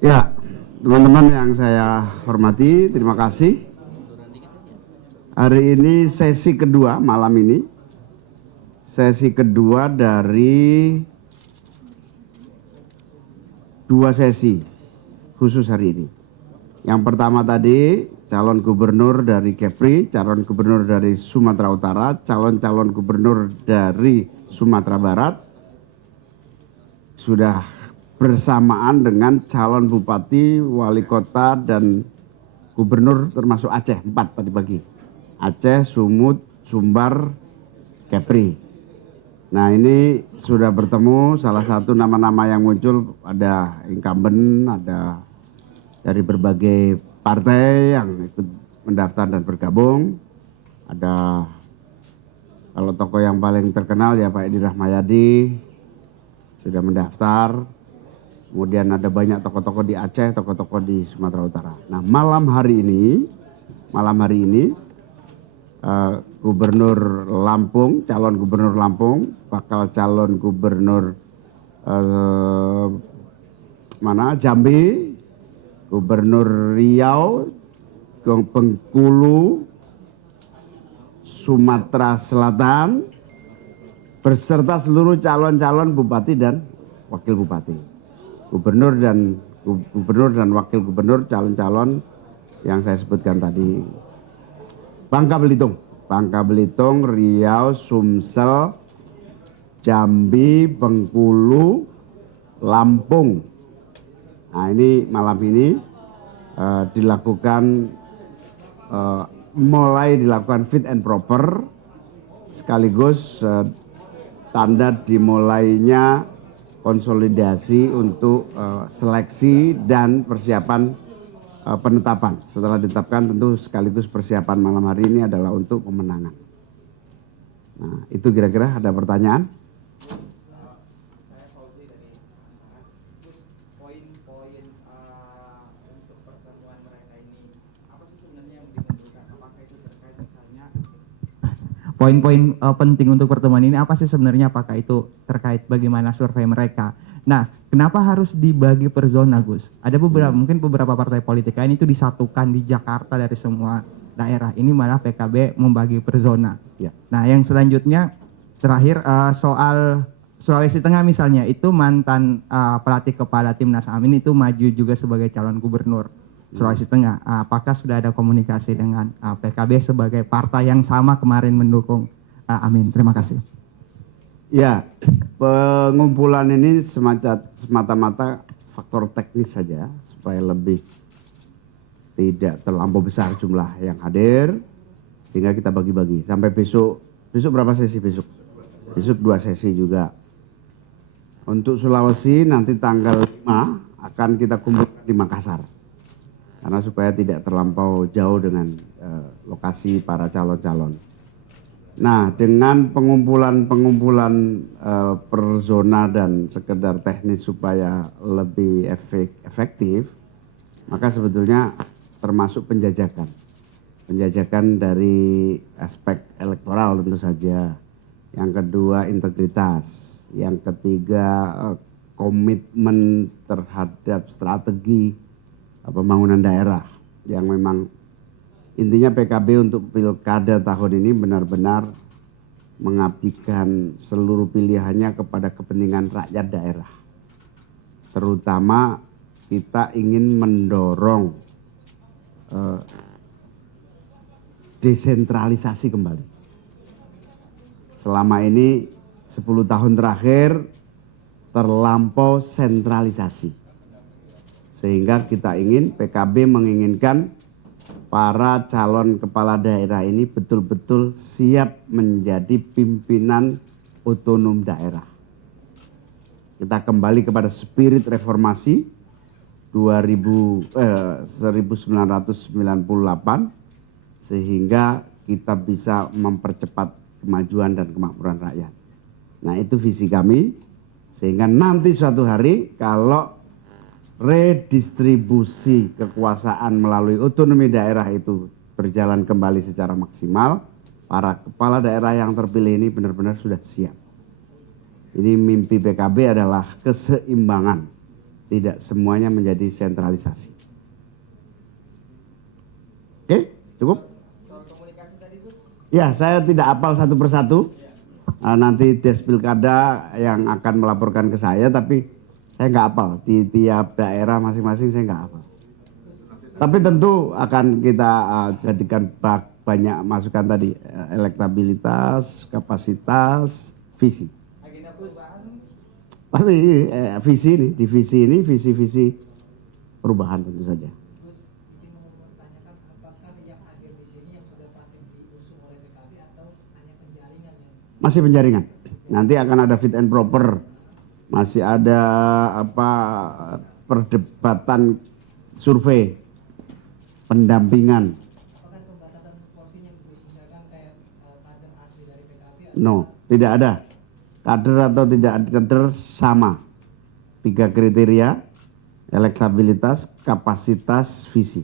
Ya, teman-teman yang saya hormati, terima kasih. Hari ini sesi kedua malam ini. Sesi kedua dari 2 sesi khusus hari ini. Yang pertama tadi calon gubernur dari Kepri, calon gubernur dari Sumatera Utara, calon-calon gubernur dari Sumatera Barat sudah bersamaan dengan calon bupati, wali kota, dan gubernur termasuk Aceh, 4 tadi pagi. Aceh, Sumut, Sumbar, Kepri. Nah ini sudah bertemu, salah satu nama-nama yang muncul ada incumbent, ada dari berbagai partai yang ikut mendaftar dan bergabung. Ada kalau tokoh yang paling terkenal ya Pak Edi Rahmayadi sudah mendaftar. Kemudian ada banyak tokoh-tokoh di Aceh, tokoh-tokoh di Sumatera Utara. Nah malam hari ini Gubernur Lampung, calon gubernur Lampung, bakal calon gubernur Jambi, gubernur Riau, Bengkulu, Sumatera Selatan, beserta seluruh calon-calon bupati dan wakil bupati. Gubernur dan wakil gubernur calon-calon yang saya sebutkan tadi. Bangka Belitung, Riau, Sumsel, Jambi, Bengkulu, Lampung. Nah ini malam ini mulai dilakukan fit and proper, sekaligus tanda dimulainya konsolidasi untuk seleksi dan persiapan penetapan. Setelah ditetapkan tentu sekaligus persiapan malam hari ini adalah untuk pemenangan. Nah itu kira-kira ada pertanyaan? Saya Fauzi dari terus poin-poin untuk pertemuan mereka ini apa sih sebenarnya yang dikumpulkan? Apakah itu terkait misalnya poin-poin penting untuk pertemuan ini apa sih sebenarnya? Apakah itu terkait bagaimana survei mereka? Nah, kenapa harus dibagi per zona, Gus? Ada mungkin beberapa partai politik lain itu disatukan di Jakarta dari semua daerah. Ini malah PKB membagi per zona. Ya. Nah, yang selanjutnya terakhir soal Sulawesi Tengah misalnya, itu mantan pelatih kepala Timnas Amin itu maju juga sebagai calon gubernur Sulawesi Tengah. Apakah sudah ada komunikasi dengan PKB sebagai partai yang sama kemarin mendukung Amin? Terima kasih. Ya, pengumpulan ini semata-mata faktor teknis saja supaya lebih tidak terlampau besar jumlah yang hadir, sehingga kita bagi-bagi sampai besok. Besok berapa sesi besok? Besok 2 sesi juga. Untuk Sulawesi nanti tanggal 5 akan kita kumpulkan di Makassar, karena supaya tidak terlampau jauh dengan lokasi para calon-calon. Nah, dengan pengumpulan per zona dan sekedar teknis supaya lebih efektif, maka sebetulnya termasuk penjajakan. Penjajakan dari aspek elektoral tentu saja. Yang kedua integritas. Yang ketiga komitmen terhadap strategi pembangunan daerah yang memang intinya PKB untuk pilkada tahun ini benar-benar mengabdikan seluruh pilihannya kepada kepentingan rakyat daerah. Terutama kita ingin mendorong desentralisasi kembali. Selama ini 10 tahun terakhir terlampau sentralisasi. Sehingga kita PKB menginginkan para calon kepala daerah ini betul-betul siap menjadi pimpinan otonom daerah. Kita kembali kepada spirit reformasi 1998 sehingga kita bisa mempercepat kemajuan dan kemakmuran rakyat. Nah itu visi kami, sehingga nanti suatu hari kalau redistribusi kekuasaan melalui otonomi daerah itu berjalan kembali secara maksimal, para kepala daerah yang terpilih ini benar-benar sudah siap. Ini mimpi PKB adalah keseimbangan tidak semuanya menjadi sentralisasi. Oke, cukup? Soal komunikasi tadi Gus. Ya, saya tidak hafal satu persatu. Nanti Des Pilkada yang akan melaporkan ke saya, tapi saya nggak hafal. Di tiap daerah masing-masing saya nggak hafal. Tapi tentu akan kita jadikan banyak masukan tadi, elektabilitas, kapasitas, visi. Agenda perubahan Pasti visi ini, di visi-visi perubahan tentu saja. Gus, izin mempertanyakan apakah yang hadir di sini yang sudah pasti diusung oleh PKB atau hanya penjaringan yang Masih penjaringan. Nanti akan ada fit and proper. Masih ada perdebatan survei, pendampingan. apakah pembatasan porsinya Gus, misalkan kayak kader asli dari PKB atau No, tidak ada. Kader atau tidak kader sama. 3 kriteria, elektabilitas, kapasitas, visi.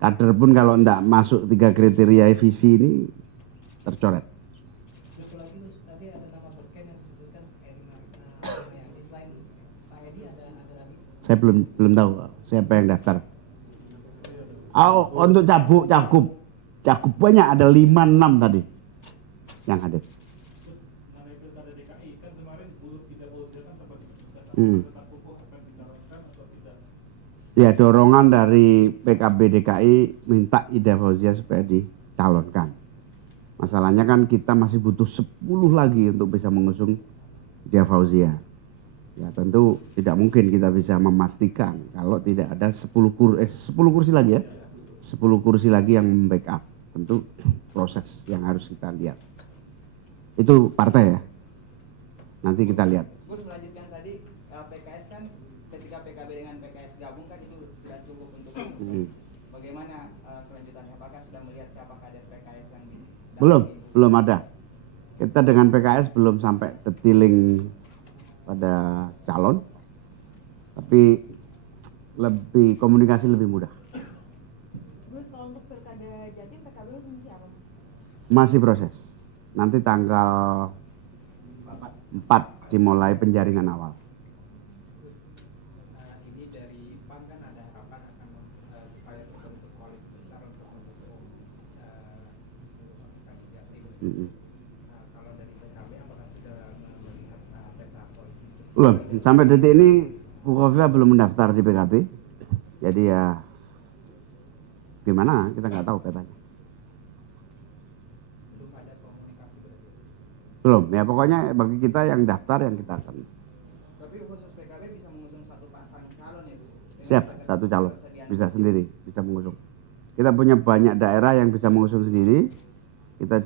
Kader pun kalau tidak masuk 3 kriteria visi ini tercoret. Satu lagi Gus, tadi ada nama Berken yang disebutkan Edi Mariadi, selain Pak Edi ada lagi. Saya belum tahu siapa yang daftar. Untuk cagup banyak, ada 5-6 tadi yang hadir. Ya, dorongan dari PKB DKI minta Ida Fauzia supaya dicalonkan. Masalahnya kan kita masih butuh 10 lagi untuk bisa mengusung Ida Fauzia. Ya tentu tidak mungkin kita bisa memastikan kalau tidak ada 10 kursi lagi ya. 10 kursi lagi yang membackup. Tentu proses yang harus kita lihat. Itu partai ya. Nanti kita lihat. Gus, melanjutkan tadi PKS kan ketika PKB dengan PKS gabung kan itu sudah cukup untuk bagaimana kelanjutannya? Apakah sudah melihat siapa kader PKS yang Belum ada. Kita dengan PKS belum sampai detailing pada calon, tapi komunikasi lebih mudah. Gus, kalau untuk pilkada Jatim PKB usung siapa Gus? Masih proses. Nanti tanggal 4 dimulai penjaringan awal. ini dari PAN kan ada harapan akan supaya terbentuk koalisi besar untuk mendukung kandidat. Kalau dari PKB apakah sudah melihat peta koalisi? Belum, sampai detik ini Bu Khofifah belum mendaftar di PKB. Jadi ya gimana kita nggak tahu katanya. Belum ada komunikasi berarti. Belum, ya pokoknya bagi kita yang daftar yang kita akan. Tapi khusus PKB bisa mengusung satu pasang calon ya Gus? Siap, satu calon, bisa sendiri, bisa mengusung. Kita punya banyak daerah yang bisa mengusung sendiri, kita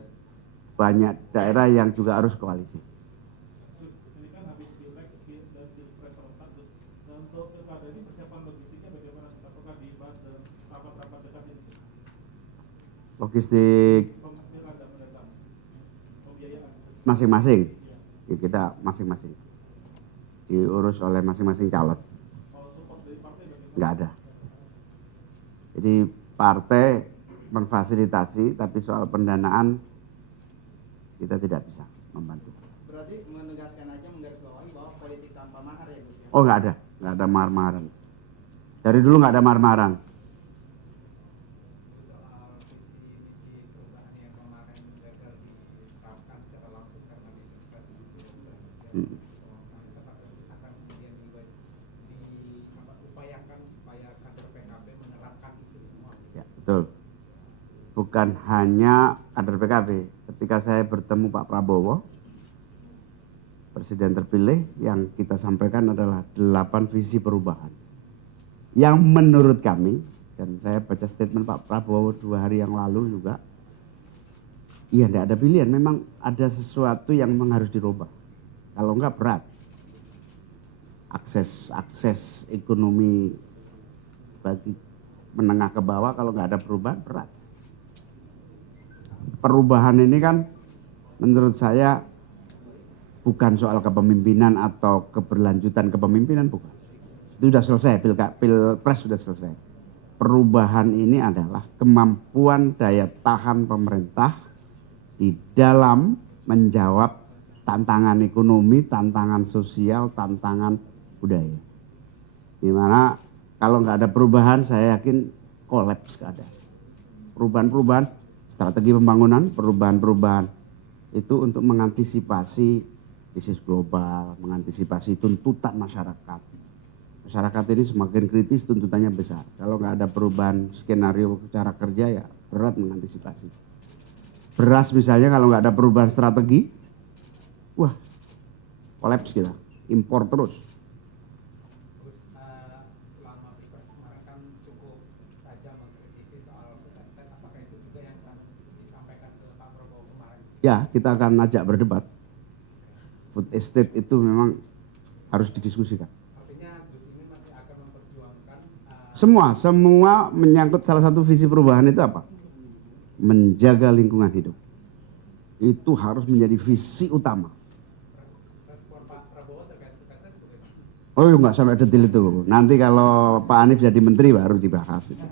banyak daerah yang juga harus koalisi. Ini kan habis Pilek dan Pilpres serentak, dan untuk pilkada ini persiapan logistiknya bagaimana? Apakah dibahas dalam rapat-rapat dekat ini? Logistik Pilkada mendatang, pembiayaan. masing-masing, ya, kita masing-masing diurus oleh masing-masing calon. Kalau support dari partai bagaimana? Nggak ada. Jadi partai memfasilitasi, tapi soal pendanaan kita tidak bisa membantu. Berarti menegaskan aja menggarisbawahi bahwa politik tanpa mahar ya Gus ya? Oh nggak ada mahar-maharan. Dari dulu nggak ada mahar-maharan. Soal visi perubahan yang kemarin gagal diterapkan secara langsung karena di Pilpres akan kemudian diupayakan supaya kader PKB menerapkan itu semua. Ya, betul. Bukan hanya kader PKB. Ketika saya bertemu Pak Prabowo, Presiden terpilih, yang kita sampaikan adalah 8 visi perubahan. Yang menurut kami, dan saya baca statement Pak Prabowo 2 hari yang lalu juga, iya tidak ada pilihan, memang ada sesuatu yang memang harus dirubah. Kalau enggak berat. Akses ekonomi bagi menengah ke bawah kalau nggak ada perubahan berat. Perubahan ini kan menurut saya bukan soal kepemimpinan atau keberlanjutan kepemimpinan, bukan. Itu sudah selesai, Pilpres sudah selesai. Perubahan ini adalah kemampuan daya tahan pemerintah di dalam menjawab tantangan ekonomi, tantangan sosial, tantangan budaya. Dimana kalau nggak ada perubahan, saya yakin kolaps keadaan. Perubahan-perubahan, strategi pembangunan, perubahan-perubahan itu untuk mengantisipasi krisis global, mengantisipasi tuntutan masyarakat. Masyarakat ini semakin kritis, tuntutannya besar. Kalau nggak ada perubahan skenario cara kerja, ya berat mengantisipasi. Beras misalnya kalau nggak ada perubahan strategi, wah, kolaps kita, impor terus. Terus selama pilpres kemarin kan cukup tajam mengkritisi soal food estate, apakah itu juga yang akan disampaikan ke Pak Prabowo kemarin? Ya, kita akan ajak berdebat. Food estate itu memang harus didiskusikan. Artinya Gus Imin masih akan memperjuangkan Semua menyangkut salah satu visi perubahan itu apa? Menjaga lingkungan hidup. Itu harus menjadi visi utama. respon Pak Prabowo terkait food estate bagaimana? Oh, nggak sampai detail itu. Nanti kalau Pak Anies jadi menteri baru dibahas itu.